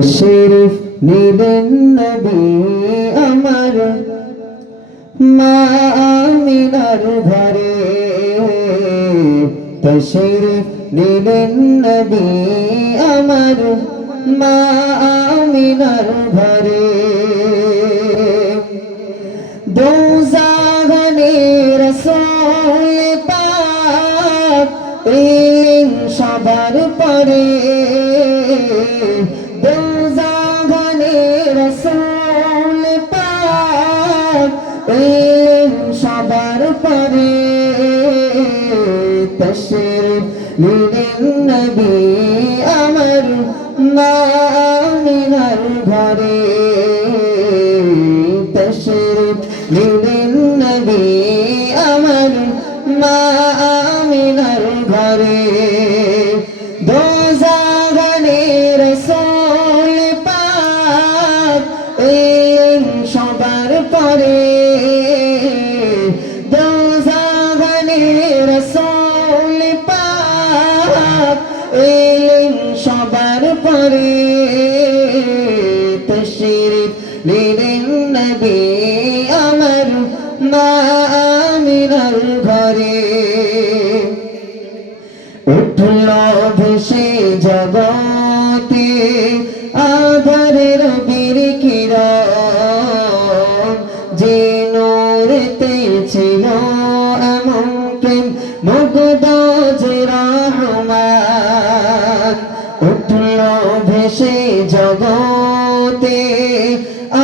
তশরিফ নিলেন নবী আমার মা আমিনার ঘরে তশরিফ নিলেন নবী আমার মা আমিনার ঘরে দোজাহানে রাসূল পাক এলেন সবার পরে দোজাহানে রাসূল পাক এলেন সবার পরে তশরিফ নিলেন নবী আমার মা আমিনার ঘরে তশরিফ নিলেন নবী আমার মা আমিনার ঘরে দোজাহানে রাসূল পাক এলেন সবার পরে দোজাহানে রাসূল পাক এলেন সবার পরে তশরিফ নিলেন নবী আমার মা আমিনার ঘরে উঠল ভেসে জগতে আধারের বীর কিরণ যে নূরেতে ছিল এমন প্রেম মুগ্ধ যে রহমান উঠল ভেসে জগতে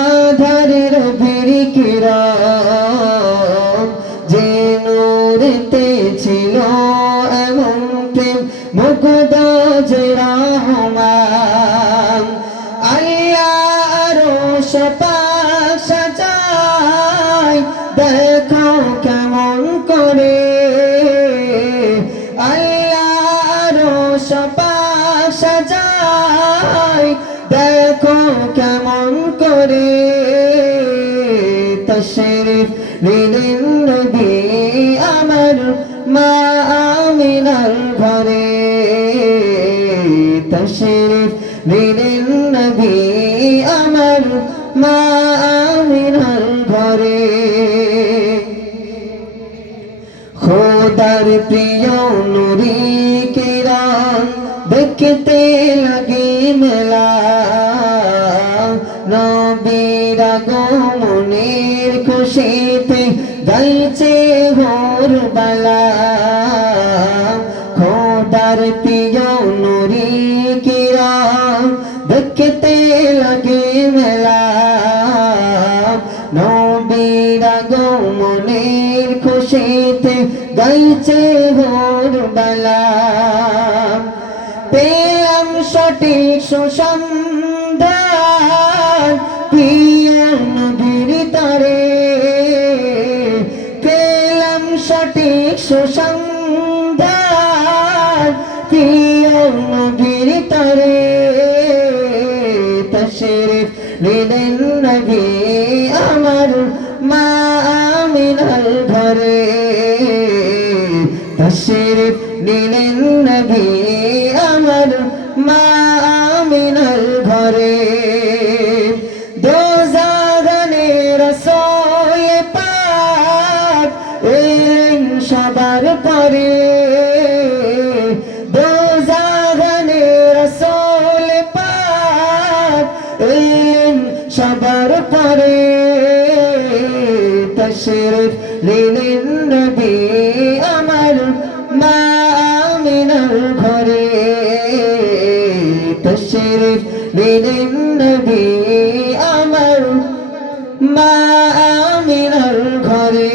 আধারের বীর কিরণ যে নূরেতে ছিল এমন প্রেম মুগ্ধ যে রহমান আল্লাহ আরশ পাক সাজায় দেখো কেমন করে আল্লাহ আরশ পাক সাজায় দেখো কেমন করে তশরিফ নিলেন নবী আমার মা আমিনার ঘরে তশরিফ নিলেন নবী আমার মা আমিনার ঘরে খোদার প্রিয় নূরি কিরণ দেখতে লাগে মেলা নবীর আগমনের খুশিতে গাইছে ভোরবেলা খোদার প্রিয় নূরি কিরণ দেখতে লাগে মেলা নবীর আগমনের খুশিতে গাইছে ভোরবেলা পেলাম সঠিক সুসন্ধান প্রিয় নবীর তরে পেলাম সঠিক সুসন্ধান প্রিয় নবীর তরে তশরিফ নিলেন নবী আমার মা আমিনার ঘরে তশরিফ নিলেন নবী আমার মা আমিনার ঘরে দোজাহানে রাসূল পাক এলেন সবার পরে দোজাহানে রাসূল পাক এলেন সবার পরে তশরিফ নিলেন নবী আমার মা আমিনার ঘরে তশরিফ নিলেন নবী আমার মা আমিনার ঘরে।